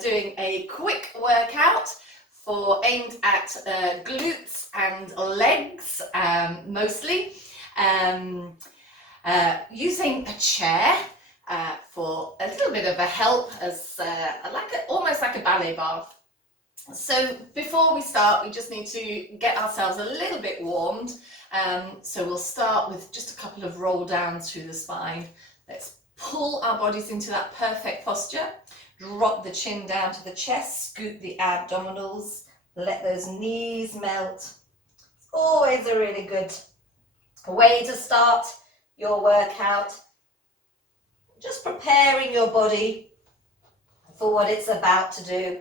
doing a quick workout aimed at glutes and legs mostly, using a chair for a little bit of a help as almost like a ballet bar. So before we start, we just need to get ourselves a little bit warmed. So we'll start with just a couple of roll downs through the spine. Let's pull our bodies into that perfect posture. Drop the chin down to the chest, scoop the abdominals, let those knees melt. It's always a really good way to start your workout. Just preparing your body for what it's about to do.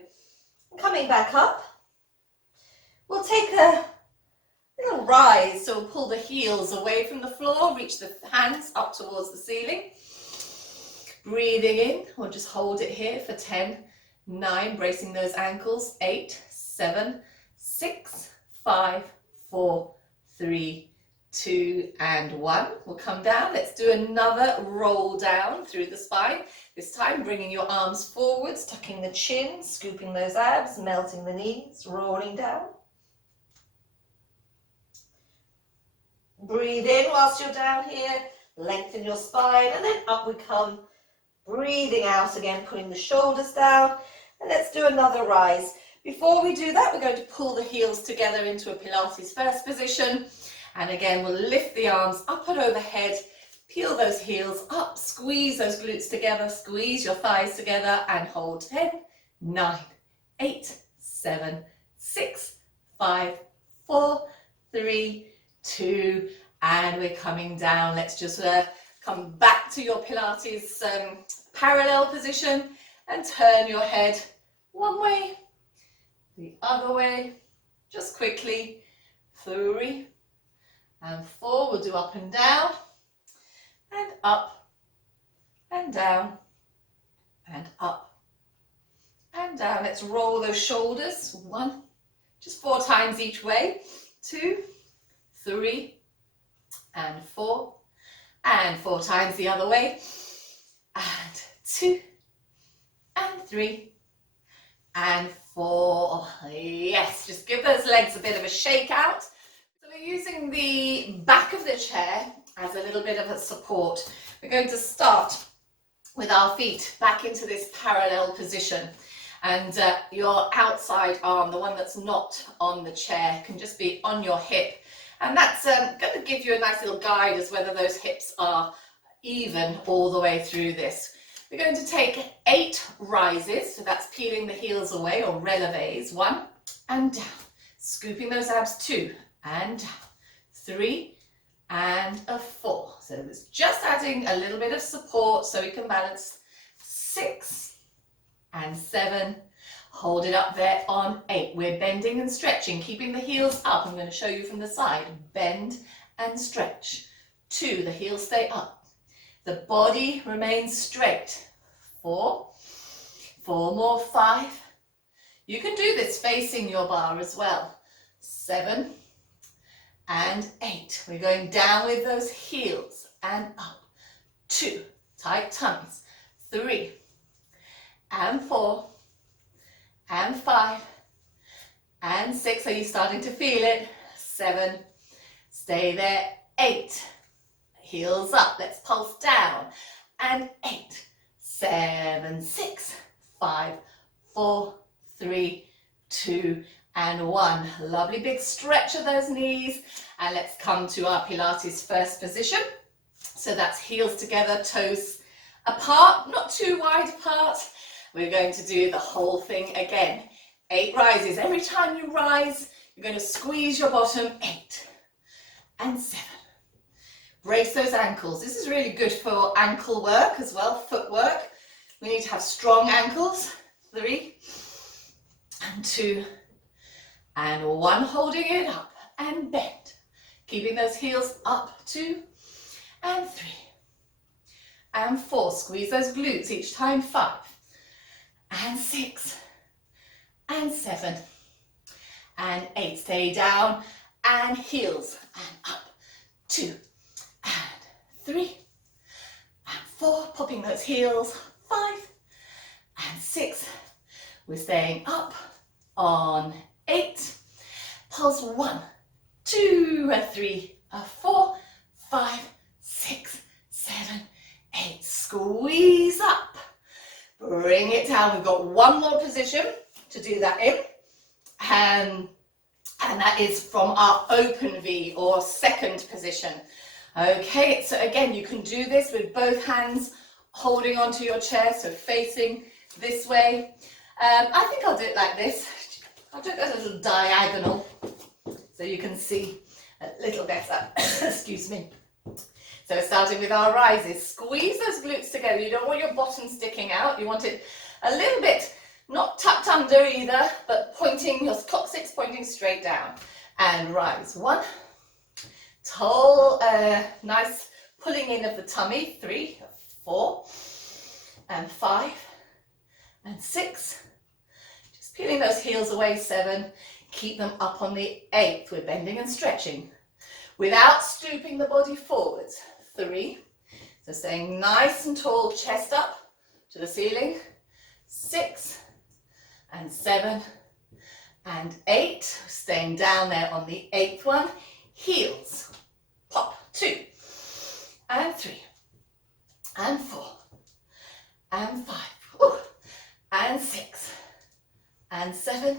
Coming back up, we'll take a little rise, so we'll pull the heels away from the floor, reach the hands up towards the ceiling. Breathing in, we'll just hold it here for 10, 9, bracing those ankles, 8, 7, 6, 5, 4, 3, 2, and 1. We'll come down. Let's do another roll down through the spine. This time bringing your arms forwards, tucking the chin, scooping those abs, melting the knees, rolling down. Breathe in whilst you're down here, lengthen your spine, and then up we come. Breathing out again, putting the shoulders down, and let's do another rise. Before we do that, we're going to pull the heels together into a Pilates first position, and again we'll lift the arms up and overhead, peel those heels up, squeeze those glutes together, squeeze your thighs together, and hold 10, 9, 8, 7, 6, 5, 4, 3, 2, and we're coming down. Let's just come back to your Pilates parallel position and turn your head one way, the other way, just quickly. 3 and 4, we'll do up and down, and up, and down, and up, and down. Let's roll those shoulders. 1, just 4 times each way. 2, 3, and 4, and 4 times the other way, and 2, and 3, and 4. Yes, just give those legs a bit of a shake out. So we're using the back of the chair as a little bit of a support. We're going to start with our feet back into this parallel position, and your outside arm, the one that's not on the chair, can just be on your hip. And that's going to give you a nice little guide as whether those hips are even all the way through this. We're going to take 8 rises, so that's peeling the heels away, or relevés. 1 and down, scooping those abs, 2 and down, 3 and a 4. So it's just adding a little bit of support so we can balance. 6 and 7. Hold it up there on 8. We're bending and stretching, keeping the heels up. I'm going to show you from the side. Bend and stretch. 2, the heels stay up. The body remains straight. 4 more, 5. You can do this facing your bar as well. 7 and 8. We're going down with those heels and up. 2, tight tummies. 3 and 4. And 5, and 6, are you starting to feel it? 7, stay there. 8, heels up, let's pulse down. And 8, 7, 6, 5, 4, 3, 2, and 1. Lovely big stretch of those knees. And let's come to our Pilates first position. So that's heels together, toes apart, not too wide apart. We're going to do the whole thing again. 8 rises. Every time you rise, you're going to squeeze your bottom. 8 and 7. Brace those ankles. This is really good for ankle work as well, footwork. We need to have strong ankles. 3 and 2 and 1. Holding it up and bend. Keeping those heels up. 2 and 3 and 4. Squeeze those glutes each time. 5 and 6 and 7 and 8. Stay down and heels and up. 2 and 3 and 4. Popping those heels. 5 and and 6. We're staying up on 8. Pulse 1, 2, 3, 4, 5, 6, 7, 8. Squeeze up. Bring it down. We've got one more position to do that in. And that is from our open V or second position. Okay, so again, you can do this with both hands holding onto your chair, so facing this way. I think I'll do it like this. I'll do it as a little diagonal so you can see a little better. Excuse me. So starting with our rises, squeeze those glutes together. You don't want your bottom sticking out. You want it a little bit, not tucked under either, but pointing, your coccyx pointing straight down. And rise. 1. Tall, nice pulling in of the tummy. 3, 4, and 5, and 6. Just peeling those heels away. 7. Keep them up on the 8th. We're bending and stretching without stooping the body forwards. 3. So staying nice and tall, chest up to the ceiling. 6, and 7, and 8. Staying down there on the 8th one. Heels. Pop. 2, and 3, and 4, and 5, ooh, and 6, and 7.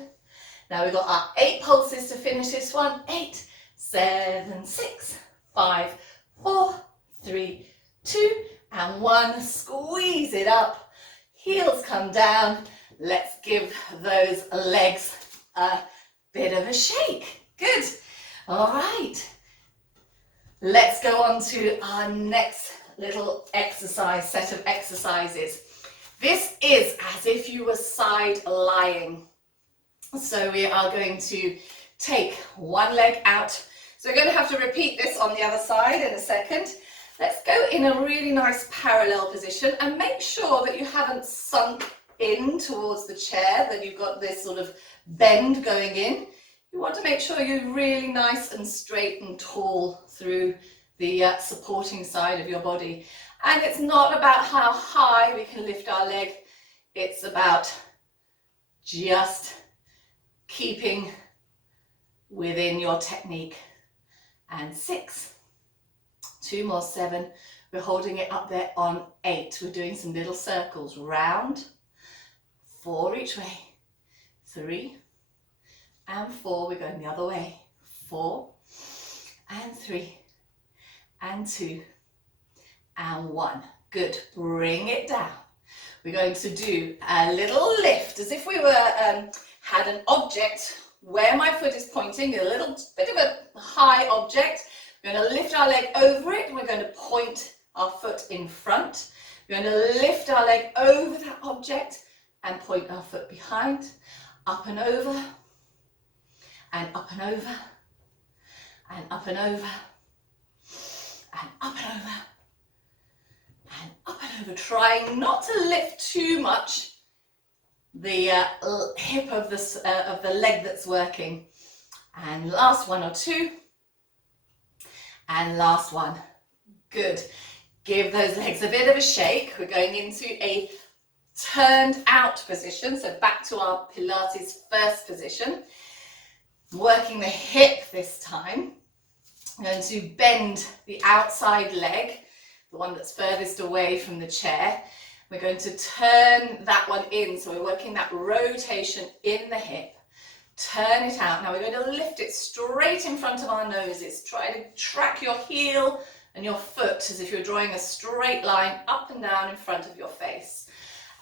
Now we've got our 8 pulses to finish this one. 8, 7, 6, 5, 4, 3, 2, and 1. Squeeze it up. Heels come down. Let's give those legs a bit of a shake. Good. All right. Let's go on to our next little exercise, set of exercises. This is as if you were side lying. So we are going to take one leg out. So we're going to have to repeat this on the other side in a second. Let's go in a really nice parallel position and make sure that you haven't sunk in towards the chair, that you've got this sort of bend going in. You want to make sure you're really nice and straight and tall through the supporting side of your body. And it's not about how high we can lift our leg. It's about just keeping within your technique. And 6, 2 more, 7. We're holding it up there on 8. We're doing some little circles round. 4 each way. 3, and 4. We're going the other way. 4, and 3, and 2, and 1. Good. Bring it down. We're going to do a little lift as if we were had an object where my foot is pointing, a little bit of a high object. We're going to lift our leg over it and we're going to point our foot in front. We're going to lift our leg over that object and point our foot behind, up and over, and up and over, and up and over, and up and over, and up and over. Trying not to lift too much the hip of the leg that's working. And last 1 or 2, and last 1. Good. Give those legs a bit of a shake. We're going into a turned out position, so back to our Pilates first position. Working the hip this time. I'm going to bend the outside leg, the one that's furthest away from the chair. We're going to turn that one in, so we're working that rotation in the hip. Turn it out. Now we're going to lift it straight in front of our noses. Try to track your heel and your foot as if you're drawing a straight line up and down in front of your face.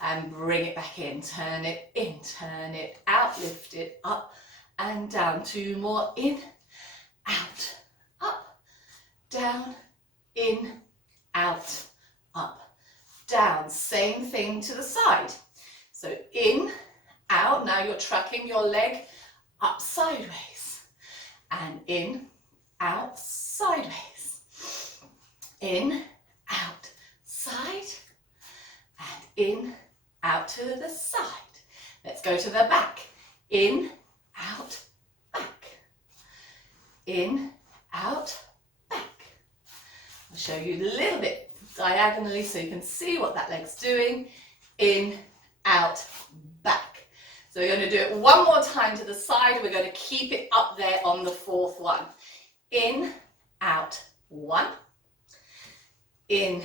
And bring it back in. Turn it in, turn it out, lift it up and down. 2 more. In, out, up, down, in, out, up, down. Same thing to the side. So in, out. Now you're tracking your leg up sideways. And in, out, sideways. In, out, side. And in, out to the side. Let's go to the back. In, out, back. In, out, back. I'll show you a little bit diagonally so you can see what that leg's doing. In, out, back. So we're going to do it one more time to the side. We're going to keep it up there on the fourth one. In, out, 1. In,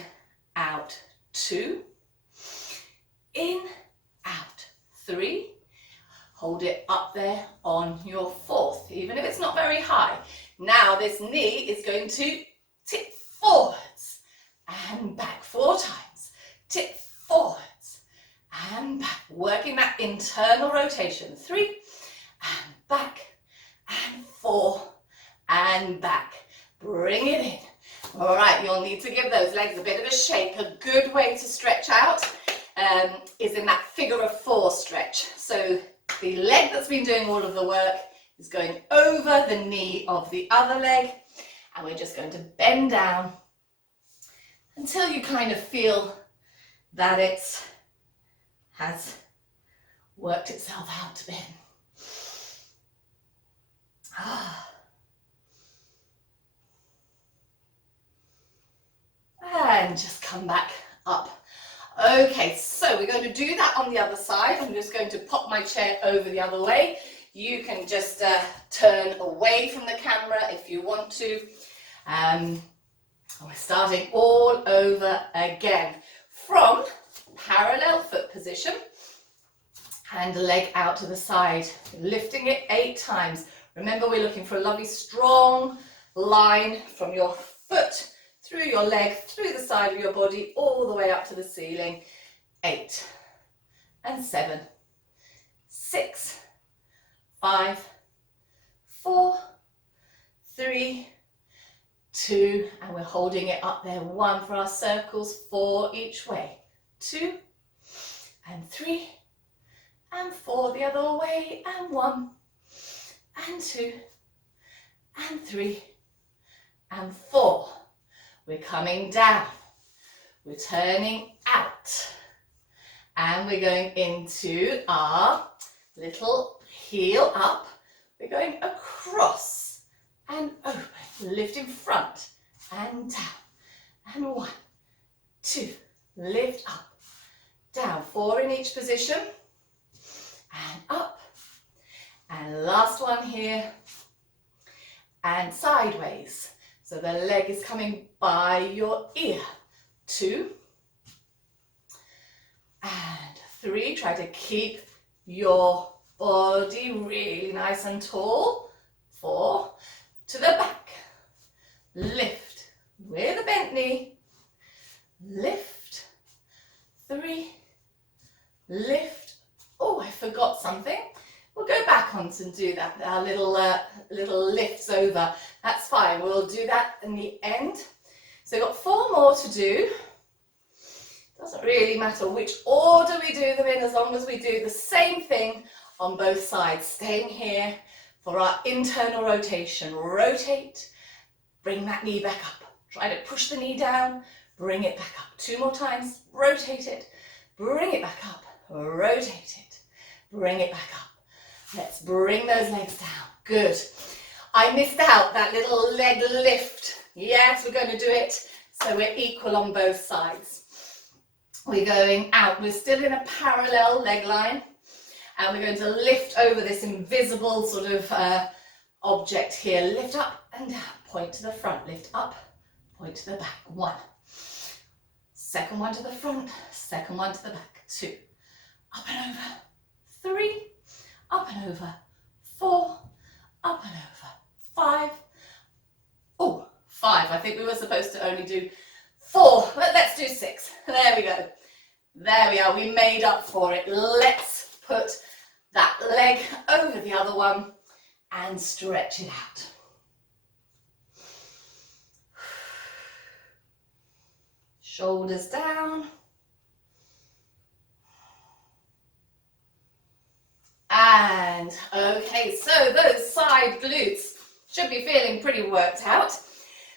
out, 2. In, out, 3. Hold it up there on your fourth, even if it's not very high. Now this knee is going to tip forwards and back 4 times. Tip forwards and back. Working that internal rotation. 3 and back and 4 and back. Bring it in. All right, you'll need to give those legs a bit of a shake. A good way to stretch out is in that figure of 4 stretch. So the leg that's been doing all of the work is going over the knee of the other leg, and we're just going to bend down until you kind of feel that it has worked itself out a bit. And just come back up. Okay, so we're going to do that on the other side. I'm just going to pop my chair over the other way. You can just turn away from the camera if you want to. We're starting all over again from parallel foot position and the leg out to the side, lifting it 8 times. Remember, we're looking for a lovely strong line from your foot through your leg, through the side of your body, all the way up to the ceiling. 8 and 7, 6, 5, 4, 3, 2, and we're holding it up there. 1 for our circles, 4 each way. 2 and 3 and 4 the other way, and 1 and 2 and 3 and 4. We're coming down, we're turning out, and we're going into our little heel up. We're going across and open, lift in front and down, and 1, 2, lift up, down, 4 in each position, and up, and last one here, and sideways. So the leg is coming by your ear. 2 and 3. Try to keep your body really nice and tall. 4. To the back. Lift with a bent knee. Lift. 3. Lift. Oh, I forgot something. We'll go back on to do that, our little lifts over. That's fine, we'll do that in the end. So we've got 4 more to do. Doesn't really matter which order we do them in, as long as we do the same thing on both sides. Staying here for our internal rotation. Rotate, bring that knee back up. Try to push the knee down, bring it back up. 2 more times, rotate it, bring it back up, rotate it, bring it back up. Let's bring those legs down. Good. I missed out that little leg lift. Yes, we're going to do it so we're equal on both sides. We're going out. We're still in a parallel leg line, and we're going to lift over this invisible sort of object here. Lift up and down. Point to the front. Lift up. Point to the back. 1. Second one to the front. Second one to the back. 2. Up and over. 3. Up and over. 4. Up and over. 5. Oh, 5. I think we were supposed to only do 4, but let's do 6. There we go. There we are. We made up for it. Let's put that leg over the other one and stretch it out. Shoulders down. And okay, so those side glutes should be feeling pretty worked out.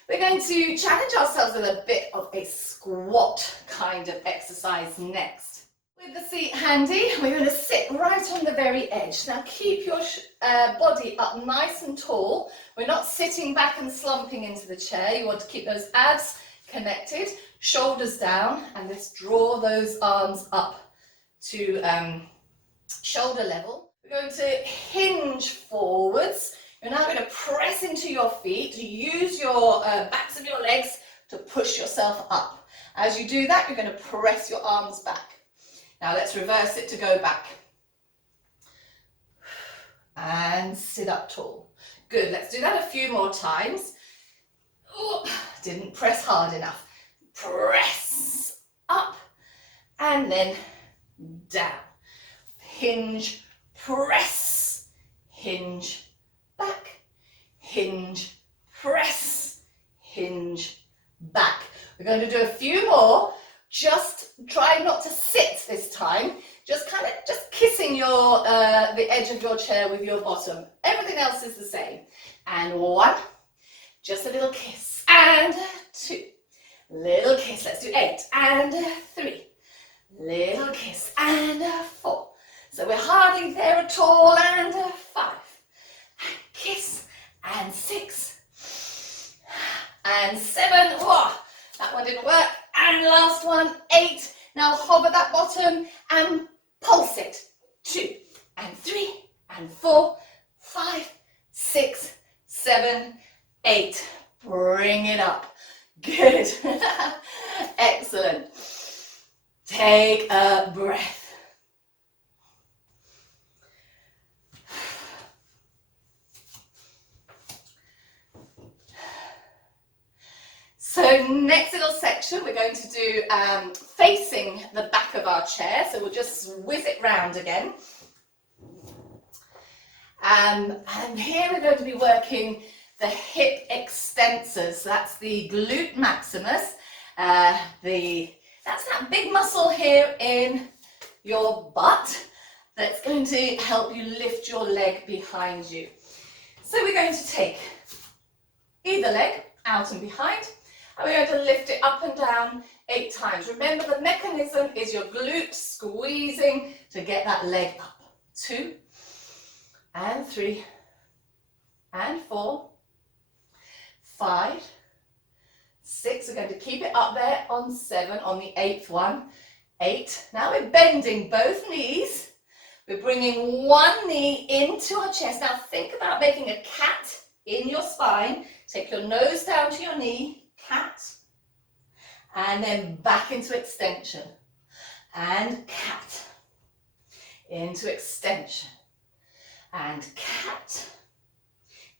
We're going to challenge ourselves with a bit of a squat kind of exercise next. With the seat handy, we're going to sit right on the very edge. Now keep your body up nice and tall. We're not sitting back and slumping into the chair. You want to keep those abs connected, shoulders down, and let's draw those arms up to shoulder level. We're going to hinge forwards. You're now going to press into your feet. Use your backs of your legs to push yourself up. As you do that, you're going to press your arms back. Now let's reverse it to go back. And sit up tall. Good, let's do that a few more times. Ooh, didn't press hard enough. Press up and then down. Hinge, press, hinge, back, hinge, press, hinge, back. We're going to do a few more. Just try not to sit this time. Just kissing your the edge of your chair with your bottom. Everything else is the same. And 1, just a little kiss. And 2, little kiss. Let's do 8 and 3, little kiss. And 4. So we're hardly there at all. And 5, and kiss. And 6, and 7. Whoa, that one didn't work. And last one, 8. Now hover that bottom and pulse it. 2 and 3 and 4, 5, 6, 7, 8. Bring it up. Good. Excellent. Take a breath. So next little section, we're going to do facing the back of our chair. So we'll just whiz it round again. And here we're going to be working the hip extensors. So that's the glute maximus. That's that big muscle here in your butt that's going to help you lift your leg behind you. So we're going to take either leg out and behind. And we're going to lift it up and down 8 times. Remember, the mechanism is your glutes squeezing to get that leg up. 2 and 3 and 4, 5, 6. We're going to keep it up there on 7, on the 8th one. 8. Now we're bending both knees. We're bringing one knee into our chest. Now think about making a cat in your spine. Take your nose down to your knee. Cat, and then back into extension, and cat, into extension, and cat,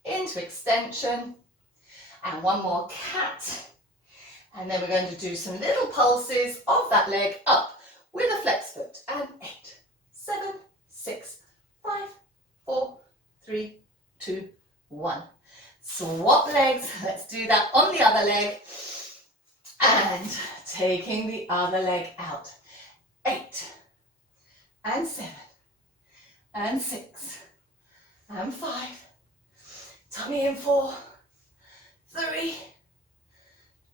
into extension, and one more cat, and then we're going to do some little pulses of that leg up with a flex foot, and 8, 7, 6, 5, 4, 3, 2, 1. Swap legs. Let's do that on the other leg. And taking the other leg out. 8 and 7 and 6 and 5. Tummy in 4, 3,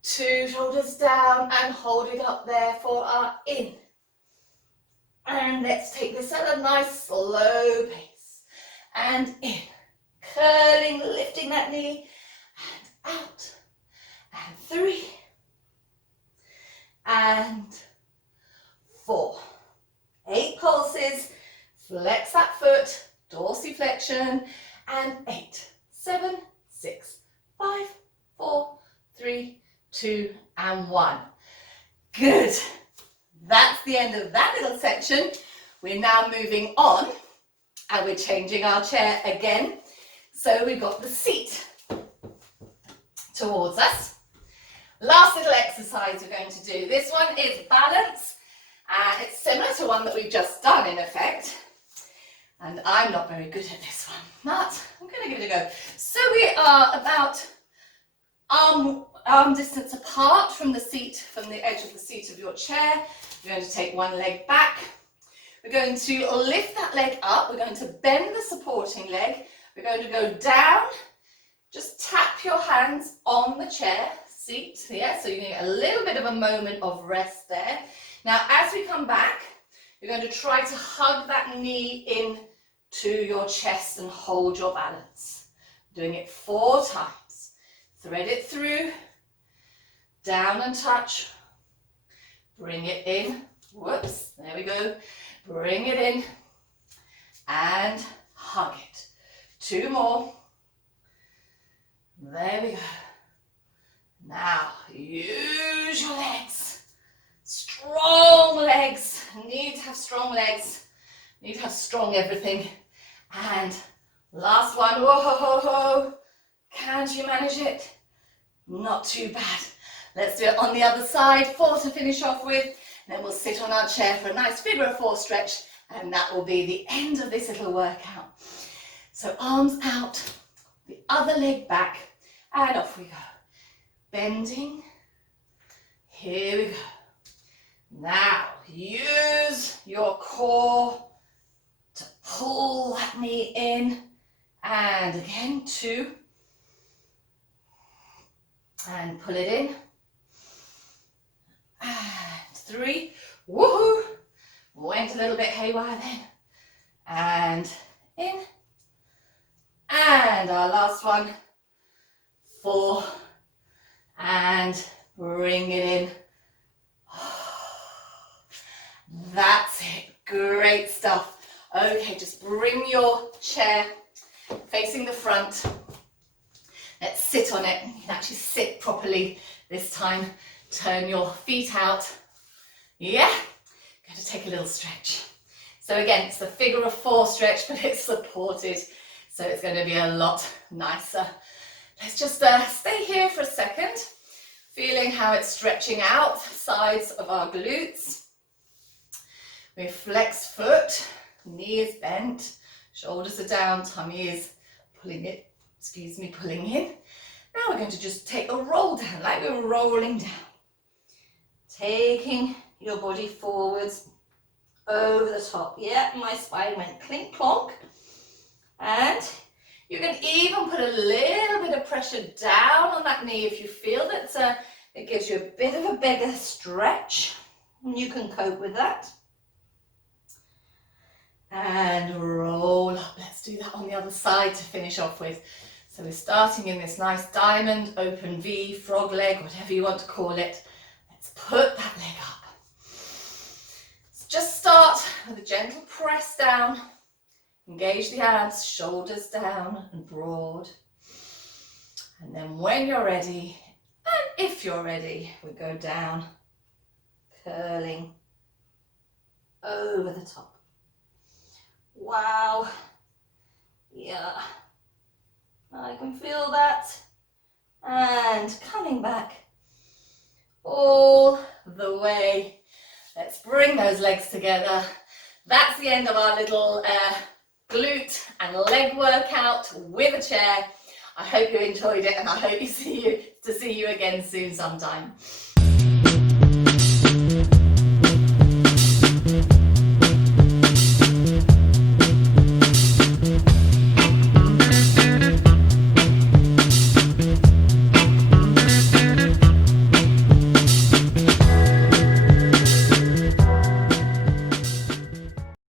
2. Shoulders down and hold it up there for our in. And let's take this at a nice slow pace. And in. Curling, lifting that knee, and out, and 3, and 4. 8 pulses, flex that foot, dorsiflexion, and 8, 7, 6, 5, 4, 3, 2, and 1. Good. That's the end of that little section. We're now moving on, and we're changing our chair again. So we've got the seat towards us. Last little exercise we're going to do. This one is balance, and it's similar to one that we've just done in effect. And I'm not very good at this one, but I'm going to give it a go. So we are about arm distance apart from the seat, from the edge of the seat of your chair. You're going to take one leg back. We're going to lift that leg up. We're going to bend the supporting leg. We're going to go down, just tap your hands on the chair, seat, yeah, so you get a little bit of a moment of rest there. Now, as we come back, you're going to try to hug that knee in to your chest and hold your balance. Doing it 4 times. Thread it through, down and touch, bring it in, whoops, there we go, bring it in, and hug it. 2 more. There we go. Now, use your legs. Strong legs. Need to have strong legs. Need to have strong everything. And last one. Whoa. Can't you manage it? Not too bad. Let's do it on the other side. 4 to finish off with. And then we'll sit on our chair for a nice figure of 4 stretch. And that will be the end of this little workout. So arms out, the other leg back, and off we go. Bending. Here we go. Now, use your core to pull that knee in. And again, 2. And pull it in. And 3. Woohoo! Went a little bit haywire then. And in. And our last one. 4. And bring it in. That's it. Great stuff. Okay, just bring your chair facing the front. Let's sit on it. You can actually sit properly this time. Turn your feet out. Yeah. Going to take a little stretch. So again, it's the figure of 4 stretch, but it's supported. So it's going to be a lot nicer. Let's just stay here for a second. Feeling how it's stretching out sides of our glutes. We flex foot, knee is bent, shoulders are down, tummy is pulling in. Now we're going to just take a roll down, like we're rolling down. Taking your body forwards, over the top. Yeah, my spine went clink clonk. And you can even put a little bit of pressure down on that knee if you feel that it gives you a bit of a bigger stretch. And you can cope with that. And roll up. Let's do that on the other side to finish off with. So we're starting in this nice diamond, open V, frog leg, whatever you want to call it. Let's put that leg up. So just start with a gentle press down. Engage the abs, shoulders down and broad. And then when you're ready, and if you're ready, we go down, curling over the top. Wow. Yeah. I can feel that. And coming back all the way. Let's bring those legs together. That's the end of our little glute and leg workout with a chair. I hope you enjoyed it, and I hope to see you again soon sometime.